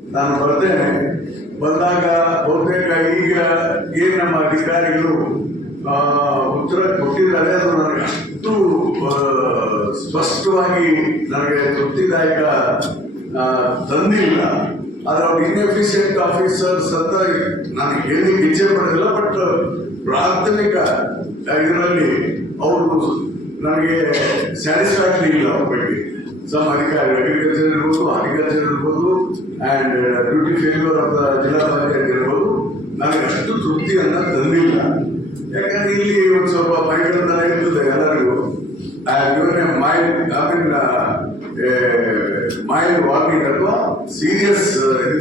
ನಾನು ಬರ್ತೇನೆ. ಬಂದಾಗ ಬಹುತೇಕ ಈಗ ಏನ್ ನಮ್ಮ ಅಧಿಕಾರಿಗಳು ಉತ್ತರ ಕೊಟ್ಟಿದ್ದಾರೆ ಅದು ನನಗೆ ಅಷ್ಟು ಸ್ಪಷ್ಟವಾಗಿ ನನಗೆ ತೃಪ್ತಿದಾಯಕ ತಂದಿಲ್ಲ. ಆದ್ರೆ ಅವ್ರು ಇನ್ಎಫಿಷಿಯಂಟ್ ಆಫೀಸರ್ಸ್ ಅಂತ ನಾನು ಹೇಳಲಿಕ್ಕೆ ಇಚ್ಛೆ ಪಡೋದಿಲ್ಲ. ಬಟ್ ಪ್ರಾಥಮಿಕ ಇದರಲ್ಲಿ ಅವರು ನನಗೆ ಸ್ಯಾಟಿಸ್ಫ್ಯಾಕ್ಟರಿ ಇಲ್ಲ ಅವ್ರ ಬಗ್ಗೆ. ಸಮ್ ಅಧಿಕಾರಿಗಳು ಅಗ್ರಿಕಲ್ಚರ್ ಇರ್ಬೋದು, ಹಾರ್ಟಿಕಲ್ಚರ್ ಇರ್ಬೋದು, and duty failure of the ಜಿಲ್ಲಾ ಪಂಚಾಯತ್ ಇರ್ಬೋದು, ನನಗೆ ಅಷ್ಟು ತೃಪ್ತಿಯನ್ನ ತಂದಿಲ್ಲ. ಯಾಕಂದ್ರೆ ಇಲ್ಲಿ ಒಂದು ಸ್ವಲ್ಪ ಮೈಗಳನ್ನ ಇರ್ತದೆ ಎಲ್ಲರಿಗೂ. ಮೈಲ್ಡ್ ವಾರ್ನಿಂಗ್ ಅಥವಾ serious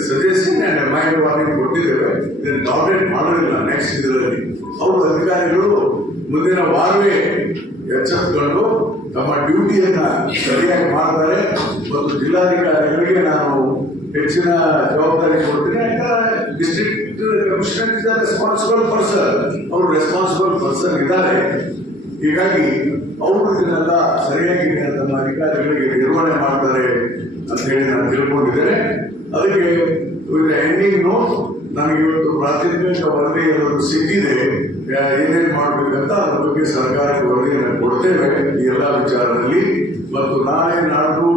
suggestion and mild warning ಕೊಟ್ಟಿದ್ದೇವೆ. ಇದನ್ನು ಟಾಲರೇಟ್ ಮಾಡೋದಿಲ್ಲ ನೆಕ್ಸ್ಟ್ ಇದರಲ್ಲಿ. ಅವರು ಅಧಿಕಾರಿಗಳು ಮುಂದಿನ ವಾರವೇ ಎಚ್ಚೆತ್ತುಕೊಂಡು ತಮ್ಮ ಡ್ಯೂಟಿಯನ್ನ ಸರಿಯಾಗಿ ಮಾಡ್ತಾರೆ. ಮತ್ತು ಜಿಲ್ಲಾಧಿಕಾರಿಗಳಿಗೆ ನಾನು ಹೆಚ್ಚಿನ ಜವಾಬ್ದಾರಿ ಕೊಡ್ತೀನಿ. ಯಾಕಂದ್ರೆ district commissioner is responsible person, ಅವರು ರೆಸ್ಪಾನ್ಸಿಬಲ್ ಪರ್ಸನ್ ಇದ್ದಾರೆ. ಹೀಗಾಗಿ ಅವರು ಇದನ್ನೆಲ್ಲ ಸರಿಯಾಗಿ ತಮ್ಮ ಅಧಿಕಾರಿಗಳಿಗೆ ನಿರ್ವಹಣೆ ಮಾಡ್ತಾರೆ ಅಂತ ಹೇಳಿ ನಾನು ತಿಳ್ಕೊಂಡಿದ್ದೇನೆ. ಅದಕ್ಕೆ ಎಂಡಿಂಗ್ ನೋಟ್ ನನಗೆ ಇವತ್ತು ಪ್ರಾಥಮಿಕ ವರದಿ ಎಲ್ಲರೂ ಸಿಕ್ಕಿದೆ. ಏನೇನು ಮಾಡಬೇಕಂತ ಅದ್ರ ಬಗ್ಗೆ ಸರ್ಕಾರಕ್ಕೆ ವರದಿಯನ್ನು ಕೊಡ್ತೇವೆ ಈ ಎಲ್ಲ ವಿಚಾರದಲ್ಲಿ. ಮತ್ತು ನಾಳೆ ನಾಡ್ದು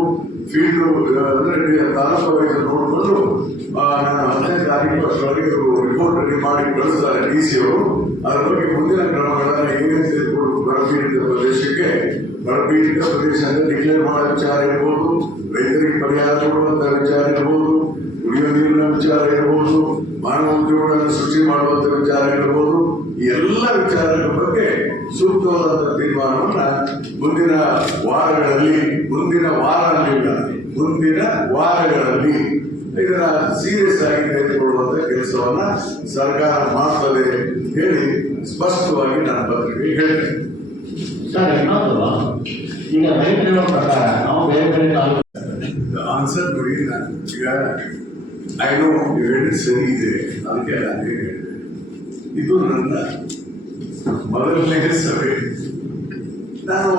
ಫೀಲ್ಡ್ ಅಂದ್ರೆ ತಾಲೂಕು ವೈಸ್ ನೋಡಿಕೊಂಡು ನಾನು 15 ತಾರೀಕು ಅಷ್ಟರೊಳಗೆ ರಿಪೋರ್ಟ್ ರೆಡಿ ಮಾಡಿ ಕಳಿಸ್ತಾರೆ DC ಅವರು. ಅದರ ಬಗ್ಗೆ ಮುಂದಿನ ಕ್ರಮಗಳನ್ನು ಏನೇನು ತೆಗೆದುಕೊಂಡು ಬರಪೀಡಿತ ಪ್ರದೇಶಕ್ಕೆ ಬರಪೀಡಿತ ಪ್ರದೇಶ ಅಂದ್ರೆ ಡಿಕ್ಲೇರ್ ಮಾಡೋ ವಿಚಾರ ಇರ್ಬೋದು, ರೈತರಿಗೆ ಪರಿಹಾರ ಕೊಡುವಂತ ವಿಚಾರ ಇರ್ಬೋದು, ಕುಡಿಯುವ ನೀರಿನ ವಿಚಾರ ಇರ್ಬೋದು, ಮಾನವ ಉದ್ಯೋಗಗಳನ್ನು ಸೃಷ್ಟಿ ಮಾಡುವಂತ ವಿಚಾರ ಇರ್ಬೋದು, ಈ ಎಲ್ಲ ವಿಚಾರಗಳ ಬಗ್ಗೆ ಸೂಕ್ತವಾದ ತೀರ್ಮಾನವನ್ನ ಮುಂದಿನ ವಾರಗಳಲ್ಲಿ ಇದನ್ನ ಸೀರಿಯಸ್ ಆಗಿ ತೆಗೆದುಕೊಳ್ಳುವಂತ ಕೆಲಸವನ್ನ ಸರ್ಕಾರ ಮಾಡ್ತದೆ ಹೇಳಿ ಸ್ಪಷ್ಟವಾಗಿ ನಾನು ಪತ್ರಿಕೆಗೆ ಹೇಳ್ತೇನೆ. ಈಗ ರೈತರ ಪ್ರಕಾರ ನಾವು ಬೇರೆ ಬೇರೆ ಆನ್ಸರ್ ನೋಡಿ. ಈಗ ಐ ನೋ ಹೇಳಿದ್ದು ಸರಿ ಇದೆ, ಅದಕ್ಕೆ ನಾನು ಹೇಳಿದೆ. ಇದು ನನ್ನ ಮೊದಲನೇ ಸಭೆ. ನಾನು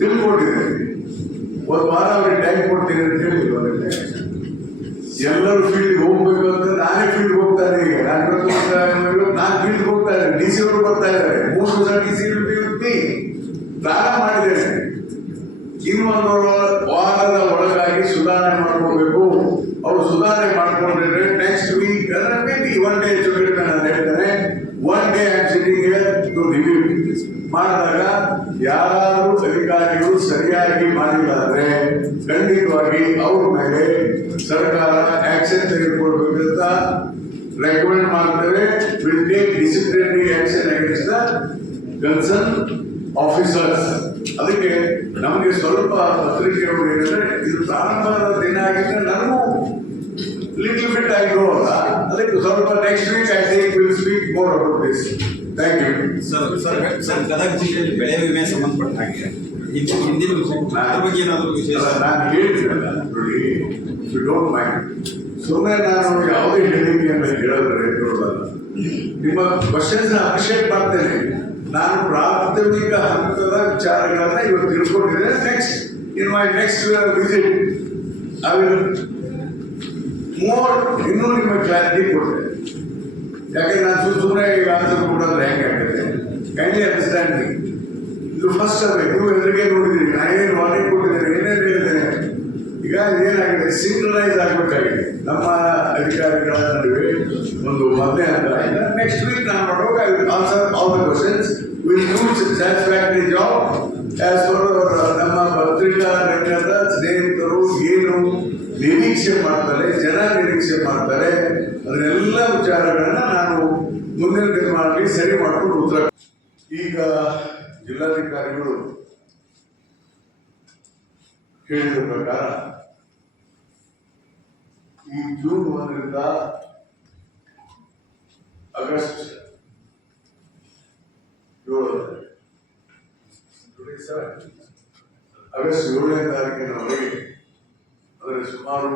ತಿಳ್ಕೊಂಡಿದ್ದೇನೆ. ಒಂದು ವಾರ ಅವ್ರಿಗೆ ಟೈಮ್ ಕೊಡ್ತೀನಿ ಅಂತ ಹೇಳಿದ್ರು. ಎಲ್ಲರೂ ಫೀಲ್ಡ್ ಹೋಗ್ಬೇಕು ಅಂತ ನಾನೇ ಫೀಲ್ಡ್ ಹೋಗ್ತಾ ಇದ್ದೀನಿ. ನಾನು ಫೀಲ್ಡ್ ಹೋಗ್ತಾ ಇದ್ದೇನೆ. DC ಅವರು ಬರ್ತಾ ಇದ್ದಾರೆ. 3 ದಿವಸ DC ಪ್ರಾರಂಭ ಮಾಡಿದ್ದೇನೆ. ಇನ್ನೊಂದು ವಾರದ ಒಳಗಾಗಿ ಸುಧಾರಣೆ ಮಾಡ್ಕೋಬೇಕು. ಅವರು ಸುಧಾರಣೆ ಮಾಡ್ಕೊಂಡಿದ್ರೆ ನೆಕ್ಸ್ಟ್ ವೀಕ್ ಮೇಬಿ 1 day ನಾನು ಹೇಳ್ತೇನೆ. 1 day I am sitting here to review ಮಾಡಿದಾಗ ಯಾರು ಅಧಿಕಾರಿಗಳು ಸರಿಯಾಗಿ ಮಾಡಿಲ್ಲಾದ್ರೆ ಖಂಡಿತವಾಗಿ ಅವ್ರ ಮೇಲೆ ಸರ್ಕಾರ ಆಕ್ಷನ್ ತೆಗೆದುಕೊಳ್ಬೇಕಂತ ರೆಕಮೆಂಡ್ ಮಾಡ್ತೇವೆ. Will take disciplinary action against the concern officers. ಅದಕ್ಕೆ ನಮಗೆ ಸ್ವಲ್ಪ ಪತ್ರಿಕೆಗಳು ಏನಂದ್ರೆ ಇದು ಪ್ರಾರಂಭದ ದಿನ ಆಗಿದ್ರೆ ನನಗೂ ಲಿಟಲ್ ಬಿಟ್ ಆಗಿ ಅಲ್ಲ. ಅದಕ್ಕೆ ಸ್ವಲ್ಪ next week I think will speak more about this. Thank you. Sir Gadag ಜಿಲ್ಲೆಯಲ್ಲಿ ಬೆಳೆ ವಿಮೆ ಸಂಬಂಧಪಟ್ಟ ಹಾಗೆ ಹಿಂದಿನ ಬಗ್ಗೆ ಏನಾದರೂ ವಿಶೇಷ ನಾನು ಹೇಳ್ತೀನಲ್ಲ ನೋಡಿ, ಯು ಡೋಂಟ್ ಮೈಂಡ್. ಸುಮ್ಮನೆ ನಾನು ಯಾವುದೇ ಹೇಳಿಕೆಯನ್ನು ಹೇಳಿದ್ರೆ ನೋಡಲ್ಲ. ನಿಮ್ಮ ಕ್ವಶನ್ಸ್ ಅಪ್ರಿಷಿಯೇಟ್ ಮಾಡ್ತೇನೆ. ನಾನು ಪ್ರಾಥಮಿಕ ಹಂತದ ವಿಚಾರಗಳನ್ನ ಇವತ್ತು ತಿಳ್ಕೊಂಡಿದ್ದೇನೆ. Next in my next visit I will more ಇನ್ನೂ ನಿಮ್ಮ ಕ್ಲಾರಿಟಿ ಕೊಡ್ತೇನೆ. ಯಾಕಂದ್ರೆ ನಾನು ಸುಮ್ಮನೆ ಈಗ ಆನ್ಸರ್ ಕೊಡೋದ್ರೆ ಹೆಂಗಾಗ್ತದೆ. Kindly understand me. ಇದು ಫಸ್ಟ್ ಸಭೆ. ನೀವು ಎದುರಿಗೆ ನೋಡಿದ್ದೀರಿ. ನಾನೇನು ವಾರ್ನಿಂಗ್ ಕೊಟ್ಟಿದ್ದೇನೆ, ಏನೇನು ಹೇಳಿದ್ದೇನೆ. ಈಗ ಏನಾಗಿದೆ, ಸಿಂಕ್ರನೈಸ್ ಆಗಬೇಕಾಗಿದೆ ನಮ್ಮ ಅಧಿಕಾರಿಗಳ ನಡುವೆ ಒಂದು ಮಧ್ಯ ಅಂತ. ನೆಕ್ಸ್ಟ್ ವೀಕ್ ನಾನು ಮಾಡುವಾಗ I will answer all the questions. Will do satisfactory job as per ನಮ್ಮ ಪತ್ರಿಕಾ ರಂಗದ ಸ್ನೇಹಿತರು ಏನು ನಿರೀಕ್ಷೆ ಮಾಡ್ತಾರೆ, ಜನ ನಿರೀಕ್ಷೆ ಮಾಡ್ತಾರೆ, ಅದನ್ನೆಲ್ಲ ವಿಚಾರಗಳನ್ನ ನಾನು ಮುಂದಿನ ದಿನಮಾನದಲ್ಲಿ ಸರಿ ಮಾಡಿಕೊಂಡು ಉತ್ತರ. ಈಗ ಜಿಲ್ಲಾಧಿಕಾರಿಗಳು ಹೇಳಿದ ಪ್ರಕಾರ ಈ ಜೂನ್ 1ರಿಂದ ಆಗಸ್ಟ್ 7ನೇ ತಾರೀಕಿನವರೆಗೆ ಅಂದರೆ ಸುಮಾರು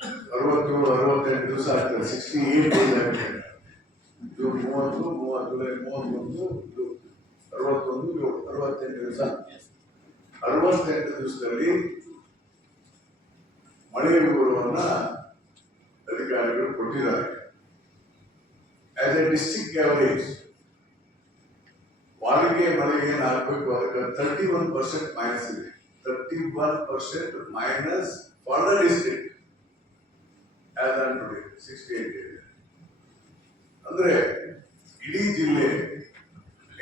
67-68 ದಿವಸ ಆಗ್ತದೆ. 68 ಡೇಸ್ ಆಗ್ತದೆ. ಜೂನ್ 30, 30, ಜುಲೈ 31, 61, 68 ದಿವಸ. 68 ದಿವಸದಲ್ಲಿ ಮಳೆ ಬರುವ ವೇತನವನ್ನ ಅಧಿಕಾರಿಗಳು ಕೊಟ್ಟಿದ್ದಾರೆ. ಆಸ್ ಎ ಡಿಸ್ಟ್ರಿಕ್ಟ್ ಅವರೇಜ್ ವಾಡಿಕೆ ಮಳೆಗೆ ಏನು ಹಾಕಬೇಕು ಅದಕ್ಕೆ 31% ಮೈನಸ್ ಇದೆ. 31% minus for the district as on today 68 ಇದೆ. ಅಂದ್ರೆ ಇಡೀ ಜಿಲ್ಲೆ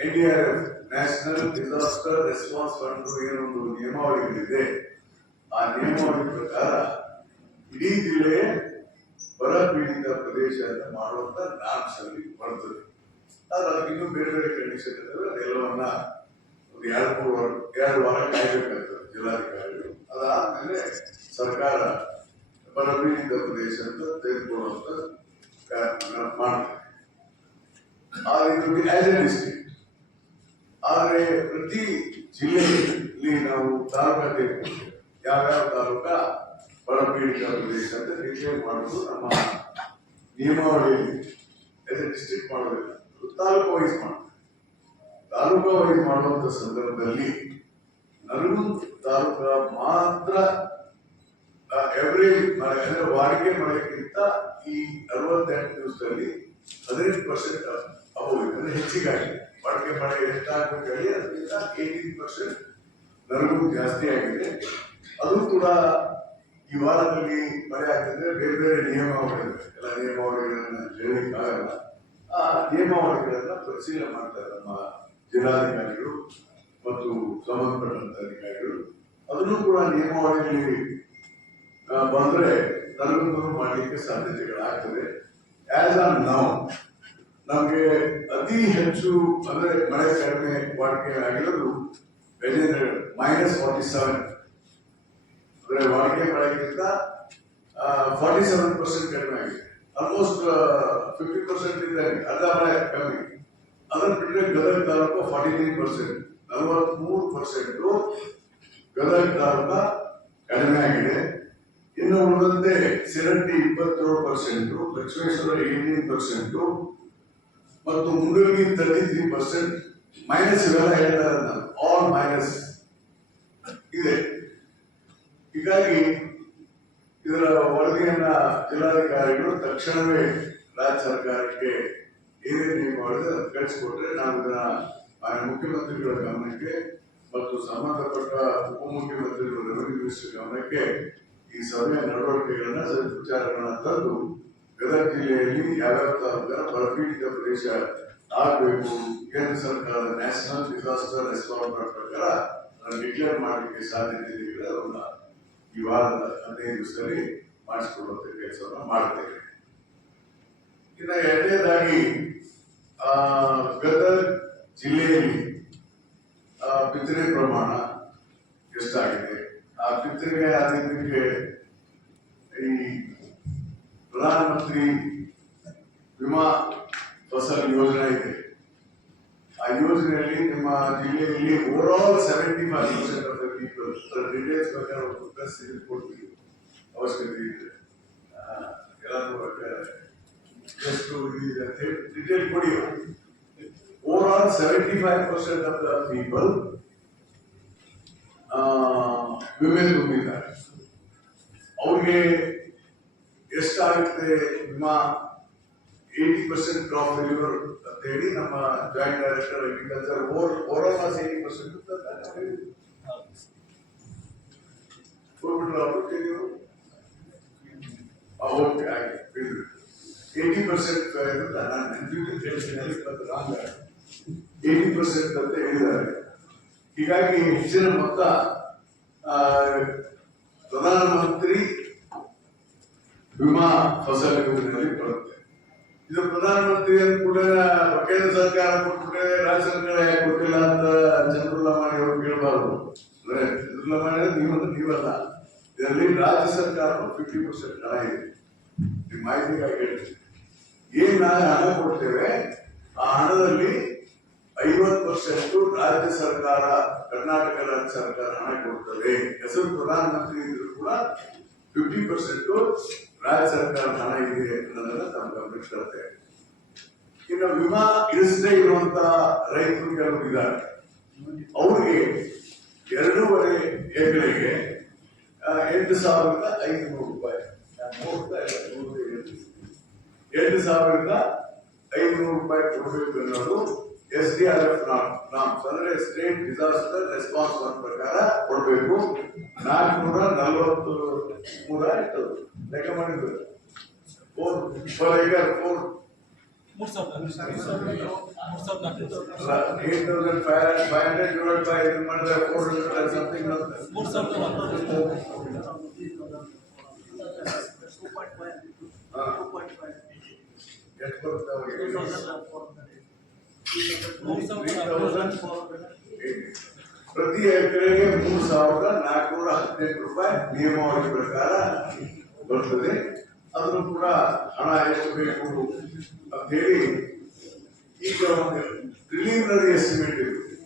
NDRF national disaster response fund ಏನೊಂದು ನಿಯಮಾವಳಿಗಳಿದೆ, ಆ ನಿಯಮಾವಳಿ ಪ್ರಕಾರ ಇಡೀ ಜಿಲ್ಲೆ ಬರ ಪೀಡಿತ ಪ್ರದೇಶ ಅಂತ ಮಾಡುವಂತ ನಾಮ್ಸ್ ಅಲ್ಲಿ ಬರ್ತದೆ. ಆದ್ರೆ ಅದಕ್ಕೆ ಇನ್ನೂ ಬೇರೆ ಬೇರೆ ಕಂಡೀಷನ್ ಇದ್ದಾವೆ. ಅದೆಲ್ಲವನ್ನ ಒಂದು 2 ವಾರ ಕಾಯ್ಬೇಕಾಗ್ತದೆ ಜಿಲ್ಲಾಧಿಕಾರಿಗಳು. ಅದಾದ್ಮೇಲೆ ಸರ್ಕಾರ ಬರ ಪೀಡಿತ ಪ್ರದೇಶ ಅಂತ ತೆಗೆದುಕೊಳ್ಳುವಂತ ಕಾರ್ಯಕ್ರಮ ಮಾಡ್ತಾರೆ. ಡಿಸ್ಟ್ರಿಕ್ಟ್ ಆದ್ರೆ ಪ್ರತಿ ಜಿಲ್ಲೆಯಲ್ಲಿ ನಾವು ತಾಲೂಕಾ ತೆಗೆದುಕೊಂಡು ಯಾವ್ಯಾವ ತಾಲೂಕಾ ಬರಪೀಡಿತ ಪ್ರದೇಶ ಅಂತ ಡಿಕ್ಲೇರ್ ಮಾಡೋದು ನಮ್ಮ ನಿಯಮಾವಳಿಯಲ್ಲಿ. ಡಿಸ್ಟ್ರಿಕ್ಟ್ ಮಾಡೋದಿಲ್ಲ, ತಾಲೂಕು ವೈಸ್ ಮಾಡ್ತಾರೆ. ತಾಲೂಕಾ ವೈಸ್ ಮಾಡುವಂತ ಸಂದರ್ಭದಲ್ಲಿ ನರಗುಂದ ತಾಲೂಕಾ ಮಾತ್ರ ಎವರೇಜ್ ಮಳೆ ಅಂದ್ರೆ ವಾಡಿಕೆ ಮಳೆಗಿಂತ ಈ 68 ದಿವಸದಲ್ಲಿ 18% ಅಬೋವ್ ಅಂದ್ರೆ ಹೆಚ್ಚಿಗಾಗಿ ವಾಡಿಕೆ ಮಳೆ ಎಷ್ಟಾಗಬೇಕು ಹೇಳಿ ಅದಕ್ಕಿಂತ 18% ನರಗುಂದ ಜಾಸ್ತಿ ಆಗಿದೆ. ಅದು ಕೂಡ ಈ ವಾರದಲ್ಲಿ ಮಳೆ ಆಗ್ತಿದ್ರೆ ಬೇರೆ ಬೇರೆ ನಿಯಮಾವಳಿಗಳು, ಎಲ್ಲ ನಿಯಮಾವಳಿಗಳನ್ನ ಹೇಳಲಿಕ್ಕಾಗಲ್ಲ. ಆ ನಿಯಮಾವಳಿಗಳನ್ನ ಪರಿಶೀಲನೆ ಮಾಡ್ತಾರೆ ನಮ್ಮ ಜಿಲ್ಲಾಧಿಕಾರಿಗಳು ಮತ್ತು ಸಂಬಂಧಪಟ್ಟಂತ ಅಧಿಕಾರಿಗಳು. ಅದನ್ನು ಕೂಡ ನಿಯಮಾವಳಿಯಲ್ಲಿ ಬಂದ್ರೆ ನರಗುಂದನ್ನು ಮಾಡಲಿಕ್ಕೆ ಸಾಧ್ಯತೆಗಳಾಗ್ತದೆ. ಆಸ್ ಆನ್ ನೌ ನಮಗೆ ಅತಿ ಹೆಚ್ಚು ಅಂದ್ರೆ ಮಳೆ ಕಡಿಮೆ ವಾಡಿಕೆ ಆಗಿರೋದು -47 ಅಂದ್ರೆ ವಾಡಿಕೆ ಮಳೆಗಿಂತ 47% ಕಡಿಮೆ ಆಗಿದೆ. ಆಲ್ಮೋಸ್ಟ್ 50% ಇದ್ದಾಗ ಅರ್ಧ ಮಳೆ ಕಮ್ಮಿ. ಅದನ್ನು ಬಿಟ್ಟರೆ ಗದಗ ತಾಲೂಕು 43%, 43% ಗದಗ ತಾಲೂಕು ಕಡಿಮೆ ಆಗಿದೆ. ಇನ್ನು ಉಳಿದಂತೆ ಸಿರಂಟಿ 27%, ಲಕ್ಷ್ಮೇಶ್ವರ 18% ಮತ್ತು ಮುಂಡರಗಿ 33% ಮೈನಸ್. ಇವೆಲ್ಲ ಹೇಳ್ತಾರೆ ನಾನು, ಆಲ್ ಮೈನಸ್ ಇದೆ. ಹೀಗಾಗಿ ಇದರ ವರದಿಯನ್ನ ಜಿಲ್ಲಾಧಿಕಾರಿಗಳು ತಕ್ಷಣವೇ ರಾಜ್ಯ ಸರ್ಕಾರಕ್ಕೆ ಏನೇನು ನೀವು ಮಾಡಿದ್ರೆ ಅದು ಕಳಿಸಿಕೊಟ್ರೆ ನಾವು ಇದನ್ನ ಮುಖ್ಯಮಂತ್ರಿಗಳ ಗಮನಕ್ಕೆ ಮತ್ತು ಸಂಬಂಧಪಟ್ಟ ಉಪಮುಖ್ಯಮಂತ್ರಿಗಳು ರೆವಿನ್ಯೂ ಮಿನಿಸ್ಟರ್ ಗಮನಕ್ಕೆ ಈ ಸಭೆಯ ನಡವಳಿಕೆಗಳನ್ನ ವಿಚಾರಗಳನ್ನ ತಂದು ಗದಗ ಜಿಲ್ಲೆಯಲ್ಲಿ ಯಾವ್ಯಾವ ತಾಲೂಕರ ಬರಪೀಡಿತ ಪ್ರದೇಶ ಆಗಬೇಕು, ಕೇಂದ್ರ ಸರ್ಕಾರದ ನ್ಯಾಷನಲ್ ಡಿಸಾಸ್ಟರ್ ರೆಸ್ಪಾನ್ಸ್ ಪ್ರಕಾರ ಡಿಕ್ಲೇರ್ ಮಾಡಲಿಕ್ಕೆ ಸಾಧ್ಯತೆ ಇದೆ. ಅದನ್ನ ಈ ವಾರದ 15 ದಿವಸದಲ್ಲಿ ಮಾಡಿಸಿಕೊಳ್ಳುವಂತ ಕೆಲಸವನ್ನ ಮಾಡ್ತೇವೆ. ಇನ್ನು ಎರಡನೇದಾಗಿ ಗದಗ ಜಿಲ್ಲೆಯಲ್ಲಿ ಬಿತ್ತನೆ ಪ್ರಮಾಣ ಎಷ್ಟಾಗಿದೆ, ಆ ಬಿತ್ತನೆ ಆದಿದ್ದಕ್ಕೆ ಈ ಪ್ರಧಾನಮಂತ್ರಿ ವಿಮಾ ಫಸಲ್ ಯೋಜನೆ ಇದೆ. ಆ ಯೋಜನೆಯಲ್ಲಿ ನಿಮ್ಮ ಜಿಲ್ಲೆಯಲ್ಲಿ over 75% of the people details ಬೇಕಾದ್ರೆ ಪ್ಲಸ್ ಕೊಡ್ತೀವಿ ಅವಶ್ಯಕತೆ ಇದೆ. ಎಲ್ಲರೂ ಎಷ್ಟು ಇದೆ ಅಂತ ಹೇಳಿ ಡೀಟೇಲ್ ಕೊಡಿ. ಓವರ್ 75% ಆಫ್ ದ ಪೀಪಲ್ ವಿಮೆ ತುಂಬಿದ್ದಾರೆ. ಅವ್ರಿಗೆ ಎಷ್ಟಾಗುತ್ತೆ ವಿಮಾ? 80% ಕ್ರಾಪ್ ಡೆಲಿವರ್ ಅಂತ ಹೇಳಿ ನಮ್ಮ joint director agriculture over 80% okay ಆಗಿ 80% ರಾಂಗ್ 80% ಅಂತ ಹೇಳಿದ್ದಾರೆ. ಹೀಗಾಗಿ ಹೆಚ್ಚಿನ ಮೊತ್ತ ಪ್ರಧಾನಮಂತ್ರಿ ವಿಮಾ ಫಸಲ್ ಯೋಜನೆಯಲ್ಲಿ ಬರುತ್ತೆ. ಇದು ಪ್ರಧಾನಮಂತ್ರಿ ಕೂಡ ಕೇಂದ್ರ ಸರ್ಕಾರ ಕೊಟ್ಬಿಟ್ಟೆ ರಾಜ್ಯ ಸರ್ಕಾರ ಯಾಕೆ ಕೊಟ್ಟಿಲ್ಲ ಅಂತ ಚಂದ್ರಲ್ಲ ಮಾಡಿ ಅವರು ಕೇಳಬಾರ್ದು. ಅಂದ್ರೆ ಚಂದ್ರಲ್ಲ ಮಾಡಿ ನೀವಲ್ಲ, ಇದರಲ್ಲಿ ರಾಜ್ಯ ಸರ್ಕಾರ 50% ಹಣ ಇದೆ. ನಿಮ್ಮ ಮಾಹಿತಿಗಾಗಿ ಹೇಳ್ತೀವಿ. ಏನ್ ನಾಳೆ ಹಣ ಕೊಡ್ತೇವೆ, ಆ ಹಣದಲ್ಲಿ 50% ರಾಜ್ಯ ಸರ್ಕಾರ, ಕರ್ನಾಟಕ ರಾಜ್ಯ ಸರ್ಕಾರ ಹಣ ಕೊಡ್ತದೆ. ಹೆಸರು ಪ್ರಧಾನಮಂತ್ರಿ ಇದ್ರು ಕೂಡ 50% ರಾಜ್ಯ ಸರ್ಕಾರ ಹಣ ಇದೆ ಅನ್ನೋದನ್ನ ತಮ್ಮ ಗಮನಕ್ಕೆ ತರ್ತೇವೆ. ಇನ್ನು ವಿಮಾ ಇಳಿಸದೇ ಇರುವಂತ ರೈತರು ಕೆಲವರು ಇದ್ದಾರೆ. ಅವ್ರಿಗೆ 2.5 ಎಕರೆಗೆ 8,500 ರೂಪಾಯಿ 8,500 ಕೊಡಬೇಕು ಅನ್ನೋದು SDRF ನಾಮ್ಸ್ ಅಂದ್ರೆ ಸ್ಟೇಟ್ ಡಿಸಾಸ್ಟರ್ ರೆಸ್ಪಾನ್ಸ್ ಫಂಡ್ ಪ್ರಕಾರ ಕೊಡಬೇಕು. 443 ಆಯ್ತು ಲೆಕ್ಕ ಮಾಡಿದ್ರು 4 acre 8,500 divided by ಇದು ಮಾಡಿದ್ರೆ 400 something ಎಷ್ಟು ಬರುತ್ತೆ ಅವರಿಗೆ? ಪ್ರತಿ ಎಕರೆಗೆ 3,418 ರೂಪಾಯಿ ನಿಯಮಾವಳಿ ಪ್ರಕಾರ ಬರ್ತದೆ. ಅದನ್ನು ಕೂಡ ಹಣ ಎಷ್ಟು ಬೇಕು ಅಂತ ಹೇಳಿ ಈಗ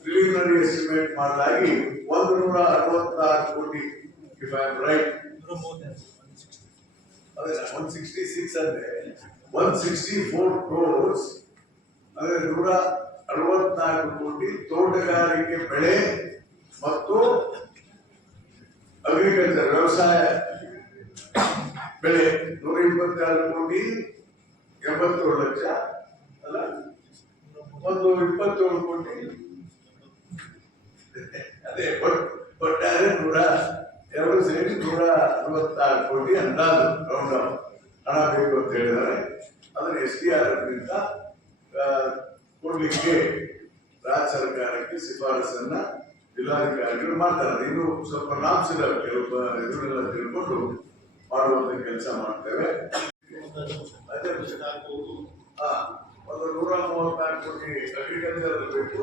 ಪ್ರಿಲಿಮಿನರಿ ಎಸ್ಟಿಮೇಟ್ ಮಾಡಲಾಗಿ 166 ಕೋಟಿ ಇಫ್ ಐ ಆಮ್ ರೈಟ್ 166 ಅಂದ್ರೆ 164 crores ಅಂದ್ರೆ 164 ಕೋಟಿ ತೋಟಗಾರಿಕೆ ಬೆಳೆ ಮತ್ತು ಅಗ್ರಿಕಲ್ಚರ್ ವ್ಯವಸಾಯ ಬೆಳೆ 126 ಕೋಟಿ 87 ಲಕ್ಷ ಅಲ್ಲ ಒಂದು 27 ಕೋಟಿ ಅದೇ ಒಟ್ಟಾರೆ 2 ಸೇರಿ 166 ಕೋಟಿ ಅಂದಾಜು ರೌಂಡ್ ಹಣ ಬೇಕು ಅಂತ ಹೇಳಿದ್ದಾರೆ. ಅದನ್ನು SDRF ನಿಂದ ಕೊಡ್ಲಿಕ್ಕೆ ರಾಜ್ಯ ಸರ್ಕಾರಕ್ಕೆ ಶಿಫಾರಸನ್ನ ಜಿಲ್ಲಾಧಿಕಾರಿಗಳು ಮಾಡ್ತಾರೆ. ಇನ್ನು ಸ್ವಲ್ಪ ನಾಮ್ಸ್ ಇದಾವೆ, ಕೆಲವು ಇದನ್ನೆಲ್ಲ ತಿಳ್ಕೊಂಡು ಮಾಡುವಂತ ಕೆಲಸ ಮಾಡ್ತೇವೆ. ಒಂದು 134 ಕೋಟಿ ಅಗ್ರಿಕಲ್ಚರ್ ಬೇಕು,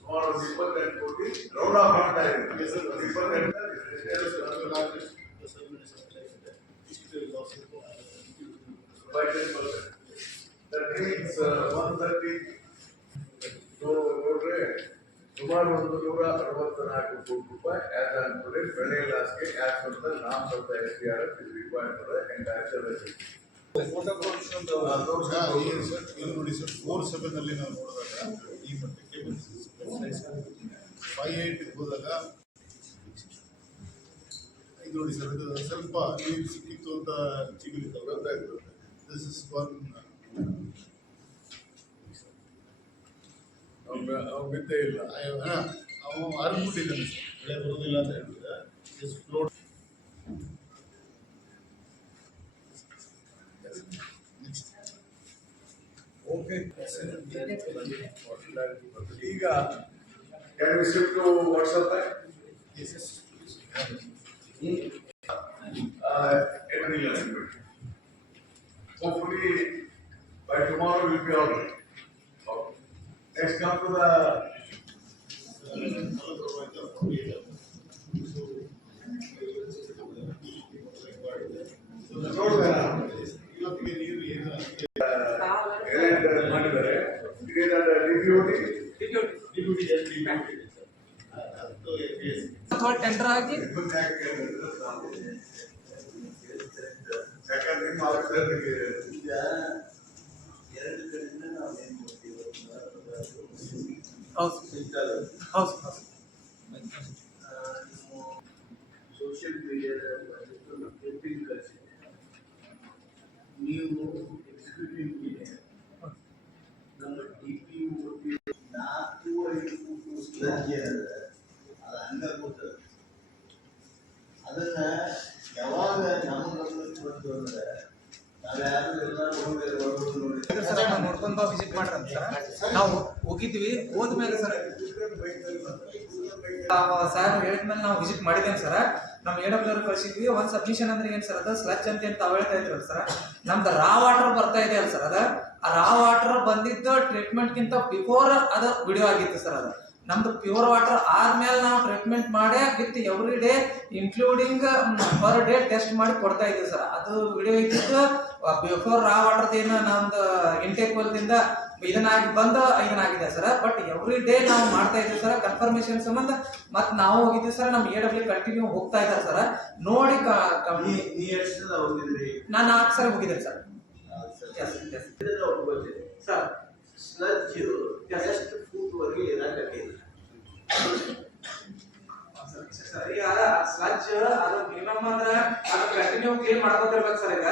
ಸುಮಾರು 28 ಕೋಟಿ ರೌಂಡ್ ಆಫ್ ಮಾಡ್ತಾ ಇದ್ದೀವಿ. 28 that means 130 ನೋಡ್ರೆ ಸುಮಾರು 164 ಕೋಟಿ ರೂಪಾಯಿ ಆಸ್ ಆನ್ ಟುಡೇ ಬೆಳೆ ಲಾಸ್ಗೆ as per the norms of the SDRF is required for the entire service. ನೋಡಿ ಸರ್ 47 ಅಲ್ಲಿ ನಾವು ನೋಡಿದಾಗ ಈ ಮಟ್ಟಕ್ಕೆ 58 ಹೋದಾಗ ಇದು ನೋಡಿ ಸರ್, ಇದು ಸ್ವಲ್ಪ ನೀರು ಸಿಕ್ಕಿತ್ತು ಅಂತ ಚಿಗುರಿತ ಗೊತ್ತಾಯ್ತು. ದಿಸ್ ಇಸ್ ಒನ್ ಬಿದ್ದೇ ಇಲ್ಲ, ಅವನು ಅರ್ಬಿಟ್ಟಿದ್ದಾನೆ ಸರ್, ಬೆಳೆ ಬರೋದಿಲ್ಲ ಅಂತ ಹೇಳಿದ್ರೆ ದಿಸ್ ಫ್ಲೋಟ್. ಓಕೆ ಈಗ can we shift to WhatsApp? Yes, yes. Hopefully by tomorrow we'll be all right. Okay. Next come to the ಇವತ್ತಿಗೆ ನೀರು ಏನು ಮಾಡಿದ್ದಾರೆ. ಟೆಂಡರ್ ಆಗಿ ಸೋಷಿಯಲ್ ಮೀಡಿಯಾದ ನೀವು ಎಕ್ಸಿಕ್ಯೂಟಿವ್ ಇಂಜಿನಿಯರ್ ನಮ್ಮ DPU 4-5 ಸ್ಲಜ್ ಅದು ಹಂಗ ಕೂತದ. ಅದನ್ನ ಯಾವಾಗ ನಮ್ಮ ಗಮನಕ್ಕೆ ಬಂತು ಅಂದ್ರೆ ನಾವ್ಯಾರು ಎಲ್ಲ ನೋಡ್ಕೊಂಡು ವಿಸಿಟ್ ಮಾಡ್ರಂತ ನಾವು ಹೋಗಿದ್ವಿ. ಹೋದ್ಮೇಲೆ ಸರ್ ಸಾಹೇಬ್ ಹೇಳಿದ್ಮೇಲೆ ನಾವು ವಿಸಿಟ್ ಮಾಡಿದ್ದೇನೆ ಸರ್. ನಮ್ಮ AW ಕಳಿಸಿದ್ವಿ. ಒಂದು ಸಬ್ಮಿಷನ್ ಅಂದ್ರೆ ಏನ್ ಸರ್, ಅದು ಸ್ಲಚ್ ಅಂತ ತಾವು ಹೇಳ್ತಾ ಇದ್ರಲ್ಲ ಸರ್, ನಮ್ದು ರಾ ವಾಟರ್ ಬರ್ತಾ ಇದೆ ಅಲ್ಲ ಸರ್, ಅದ ಆ ರಾ ವಾಟರ್ ಬಂದಿದ್ದು ಟ್ರೀಟ್ಮೆಂಟ್ ಗಿಂತ ಬಿಫೋರ್ ಅದು ವಿಡಿಯೋ ಆಗಿತ್ತು ಸರ್. ಅದು ನಮ್ದು ಪ್ಯೂರ್ ವಾಟರ್ ಆದ್ಮೇಲೆ ನಾವು ಟ್ರೀಟ್ಮೆಂಟ್ ಮಾಡಿ with every day including per day test ಮಾಡಿ ಕೊಡ್ತಾ ಇದ್ದೀವಿ ಸರ್. ಅದು ವಿಡಿಯೋ ಇದ್ದಿದ್ದು ಬಿಫೋರ್ ರಾ ವಾಟರ್ ಏನು ನಮ್ದು ಇಂಟೇಕ್ ವೆಲ್ದಿಂದ ಇದನ್ನಾಗಿದೆ ಸರ್. ಬಟ್ ಎವ್ರಿ ಡೇ ನಾವು ಮಾಡ್ತಾ ಇದ್ದೀವಿ ಸರ್ ಕನ್ಫರ್ಮೇಶನ್ ಸಂಬಂಧ. ಮತ್ತೆ ನಾವು ಹೋಗಿದ್ದೀವಿ ಸರ್, ನಮ್ಮ AW ಕಂಟಿನ್ಯೂ ಹೋಗ್ತಾ ಇದ್ದಾರೆ ಸರ್. ನೋಡಿ ನಾನು 4 ಸಲ ಹೋಗಿದ್ದೇನೆ ಸರ್. ಸರ್ ಸ್ಲಜ್ ಎಷ್ಟು ಫೂಟ್ ವರೆಗೆ ಇರಕತ್ತಿಲ್ಲ ಸರ್. ಈಗ ಸ್ಲಜ್ ಅದು ಮಿನಿಮಮ್ ಅಂದ್ರೆ ಅದು ಕಂಟಿನ್ಯೂ ಕ್ಲೀನ್ ಮಾಡ್ಕೊತಿರ್ಬೇಕು ಸರ್. ಈಗ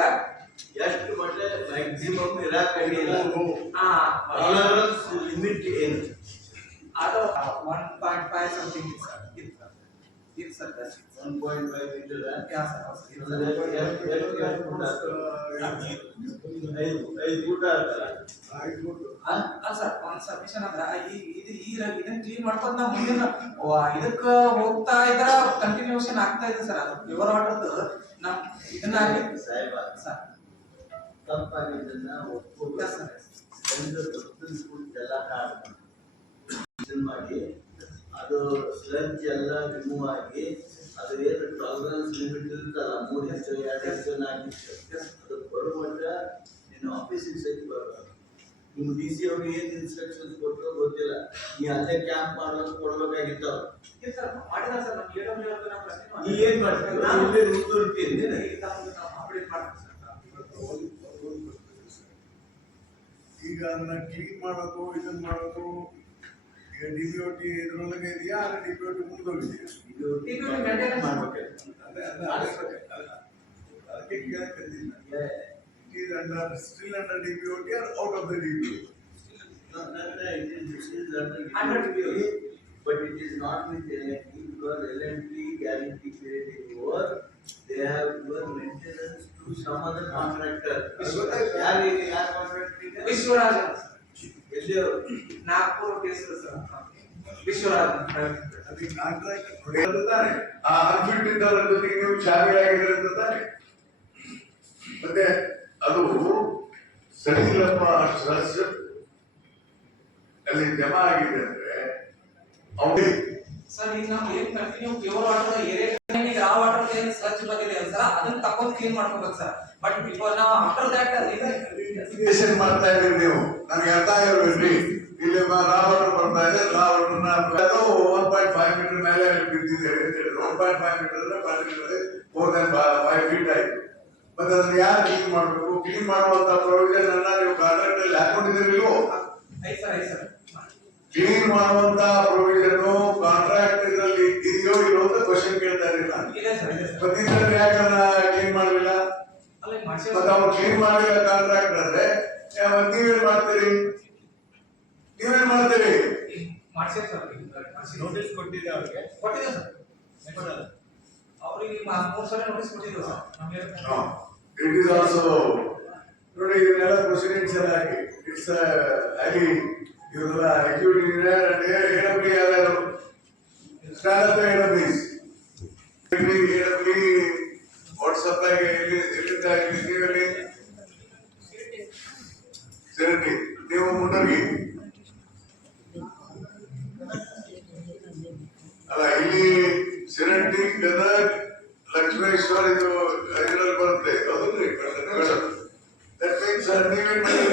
ಟಾಲರೆನ್ಸ್ ಲಿಮಿಟ್ ಏನು? ಅದು 1.5 ಸಮಥಿಂಗ್ ಇದು ಸರ್ 1.5 ಮೀಟರ್ ಯಾ ಸರ್ ಐದು ಫೂಟ್ ಆಗ್ತಲ್ಲ? ಅಲ್ಲ ಸರ್ ಒಂದು ಸಬ್ಮಿಷನ್ ಅಂದ್ರ ಇದನ್ನ ಕ್ಲೀನ್ ಮಾಡ್ಕೊಂಡ್ ನಾವು ಮುಂದಿನ ಇದಕ್ಕ ಹೋಗ್ತಾ ಇದ್ರ ಕಂಟಿನ್ಯೂಷನ್ ಆಗ್ತಾ ಇದೆ ಸರ್. ಅದು ಪ್ಯೂರ್ ವಾಟರ್ದು ನಮ್ ಇದನ್ನ ಆಗಿತ್ತು ಸಾಹೇಬ ಸರ್. ತಪ್ಪಾಗಿದ್ದನ್ನ ಒಪ್ಕೋಬೇಕು ಸರ್. ಎಲ್ಲ ಮಾಡಿ ಅದು ಸ್ಲಜ್ ಎಲ್ಲ ರಿಮೂವ್ ಆಗಿ ಅದು ಏನು ಟಾಲರೆನ್ಸ್ ಲಿಮಿಟ್ ಇರುತ್ತಲ್ಲ 3 ಇಂಚು 2 ಇಂಚು 4 ಇಂಚು ಅದು ಬರುವಂತ ನೀನು ಆಫೀಸಿಗೆ ಸಹಿತ ಬರಬೇಕು. ನಿಮ್ಮ ಡಿ ಸಿ ಅವ್ರಿಗೆ ಏನು ಇನ್ಸ್ಟ್ರಕ್ಷನ್ಸ್ ಕೊಟ್ಟರು ಗೊತ್ತಿಲ್ಲ, ನೀ ಅಲ್ಲೇ ಕ್ಯಾಂಪ್ ಮಾಡೋದು ಕೊಡ್ಬೇಕಾಗಿತ್ತು. ಸರ್ ಮಾಡಿದ ಸರ್ ನಮ್ಮ AWR ಅವ್ರಿಗೆ ನಾವು ಪ್ರಶ್ನೆ ನೀ ಏನ್ ಮಾಡ್ತೀವಿ? ನಾನು ಇಲ್ಲೇ ರೂಲ್ತಿರ್ತೀನಿ. ಅಪ್ಡೇಟ್ ಮಾಡ್ತೀವಿ ಸರ್. ಈಗ ಅದನ್ನ ಕ್ಲೀನ್ ಮಾಡೋದು ಇದನ್ನ ಮಾಡೋದು ಈಗ DBOT ಇದ್ರೊಳಗೆ ಇದೆಯಾ ಅಲ್ಲ DBOT ಮುಂದೋಗಿದೆಯಾ? ಅದಕ್ಕೆ ಕೇಳ್ತಿದ್ದೀನಿ. It is under still under DBOT or out of the DBOT? Under DBOT. But it is not with L&T because L&T guarantee period is over. They have given maintenance to some other contractor. ಯಾರು contractor? Vishwaraj ಎಲ್ಲಿ ಅವರು? Nagpur case sir. Vishwaraj ಅದಕ್ಕೆ contract ಹೊಡೆಯುತ್ತಾನೆ. ಆ unfit ಇದ್ದವರ ಜೊತೆಗೆ ನೀವು ಶಾಮಿಲಾಗಿದ್ರೆ ತಾನೆ. ಮತ್ತೆ ಅದು ಸರಿ ಇಲ್ಲಪ್ಪ ಸ್ಟ್ರೆಸ್ ಅಲ್ಲಿ ಜಮಾ ಆಗಿದೆ ಅಂದ್ರೆ ಅವ್ರಿಗೆ ಸರ್ ಈಗ ನಾವು ಏನ್ ಕಂಟಿನ್ಯೂ ಪ್ಯೂರ್ ವಾಟರ್ ಏರಿಯಾ ರಾ ವಾಟರ್ ಏನ್ ಸ್ವಚ್ಛ ಬಂದಿದೆ ಅಲ್ಲ ಸರ್ ಅದನ್ನ ತಗೊಂಡು ಕ್ಲೀನ್ ಮಾಡ್ಕೋಬೇಕು ಸರ್. ಬಟ್ ಬಿಫೋರ್ ನಾವು ಆಫ್ಟರ್ ದಟ್ ಇನ್ವೆಸ್ಟಿಗೇಷನ್ ಮಾಡ್ತಾ ಇದ್ದೀರಿ ನೀವು. ನನಗೆ ಅರ್ಥ ಆಗಿರ್ಬೇಕ್ರಿ. ಇಲ್ಲಿ ರಾ ವಾಟರ್ ಬರ್ತಾ ಇದೆ. ರಾ ವಾಟರ್ 1.5 ಮೀಟರ್ ಮೇಲೆ ಬಿದ್ದಿದೆ. 1.5 ಮೀಟರ್ ಮೋರ್ ದನ್ 5 ಫೀಟ್ ಆಯ್ತು. ಮತ್ತೆ ಅದನ್ನ ಯಾರು ಕ್ಲೀನ್ ಮಾಡಬೇಕು? ಕ್ಲೀನ್ ಮಾಡುವಂತ ಪ್ರೊವಿಷನ್ ಅನ್ನ ನೀವು ಕಾಂಟ್ರಾಕ್ಟ್ ಅಲ್ಲಿ ಹಾಕೊಂಡಿದ್ದೀರಿಲ್ವೋ? ಕ್ಲೀನ್ ಮಾಡುವಂತ ಪ್ರೊವಿಷನ್ ಕಾಂಟ್ರಾಕ್ಟ್ ಇದರಲ್ಲಿ ಇದೆಯೋ ಇಲ್ಲೋ ಅಂತ ಕ್ವಶನ್ ಕೇಳ್ತಾ ಇರಲಿಲ್ಲ. ಮತ್ತೆ ಇದರಲ್ಲಿ ಯಾಕನ್ನ ಕ್ಲೀನ್ ಮಾಡಲಿಲ್ಲ? ಮತ್ತೆ ಅವ್ರು ಕ್ಲೀನ್ ಮಾಡಲಿಲ್ಲ ಕಾಂಟ್ರಾಕ್ಟ್ ಅಂದ್ರೆ ನೀವೇನ್ ಮಾಡ್ತೀರಿ? ನೋಟಿಸ್ ಕೊಟ್ಟಿದೆ ಅವ್ರಿಗೆ? ಕೊಟ್ಟಿದೆ ಸರ್. ಅವರಿಗೆ 3 ಸಲ ನೋಟಿಸ್ ಕೊಟ್ಟಿದ್ದೀವಿ ಸರ್. ಇಟ್ ಈಸ್ ಆಲ್ಸೋ ನೋಡಿ ಇದನ್ನೆಲ್ಲ ಪ್ರೊಸೀಡಿಂಗ್ಸ್ ಎಲ್ಲ ಆಗಿ ಇಟ್ಸ್ ಆಗಿ ಇವರೆಲ್ಲ ಎಕ್ಸಿಕ್ಯೂಟಿವ್ ಇಂಜಿನಿಯರ್ AWE ಯಾರು ಸ್ಟಾರ್ಟ್ ಅಪ್ AWE ವಾಟ್ಸಪ್ ಆಗಿ ಎಲ್ಲಿಂದ ನೀವೆಲ್ಲಿ ಸರಿ ನೀವು ಮುಂದೋಗಿ ಅಲ್ಲ ಇಲ್ಲಿ ಸಿರಂಟಿ ಗದಗ್ ಲಕ್ಷ್ಮೇಶ್ವರ ಇದು ಇದರಲ್ಲಿ ಬರುತ್ತೆ. ಹೌದ್ರಿ? ದಟ್ ಮೀನ್ಸ್ ನೀವೇನ್ ಮಾಡಿ